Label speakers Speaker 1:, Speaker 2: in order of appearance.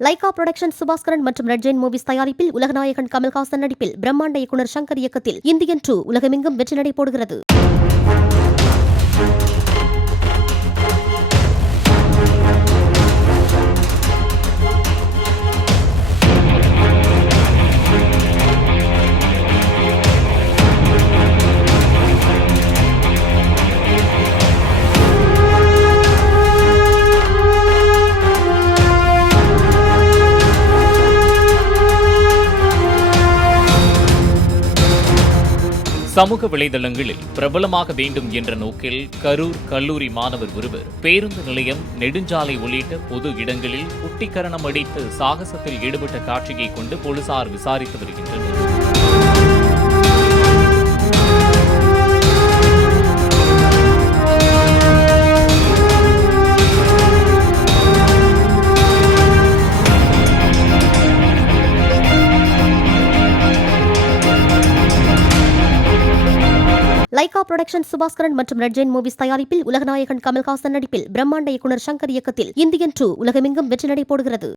Speaker 1: Lyca production Subaskaran மற்றும் ரெட்ஜெயின் movies தயாரிப்பில் உலகநாயகன் கமல்ஹாசன் நடிப்பில் பிரம்மாண்ட இயக்குனர் சங்கர் இயக்கத்தில் இந்தியன் டூ உலகமெங்கும் வெற்றி நடை போடுகிறது.
Speaker 2: சமூக வலைதளங்களில் பிரபலமாக வேண்டும் என்ற நோக்கில் கரூர் கல்லூரி மாணவர் ஒருவர் பேருந்து நிலையம் நெடுஞ்சாலை உள்ளிட்ட பொது இடங்களில் குட்டிக்கரணம் அடித்து சாகசத்தில் ஈடுபட்ட காட்சியை கொண்டு போலீசார் விசாரித்து வருகின்றனர்.
Speaker 1: லைகா புரொடக்ஷன் சுபாஸ்கரன் மற்றும் ரெட்ஜெயின் மூவிஸ் தயாரிப்பில் உலகநாயகன் கமல்ஹாசன் நடிப்பில் பிரம்மாண்ட இயக்குனர் சங்கர் இயக்கத்தில் இந்தியன் டூ உலகமெங்கும் வெற்றி நடை போடுகிறது.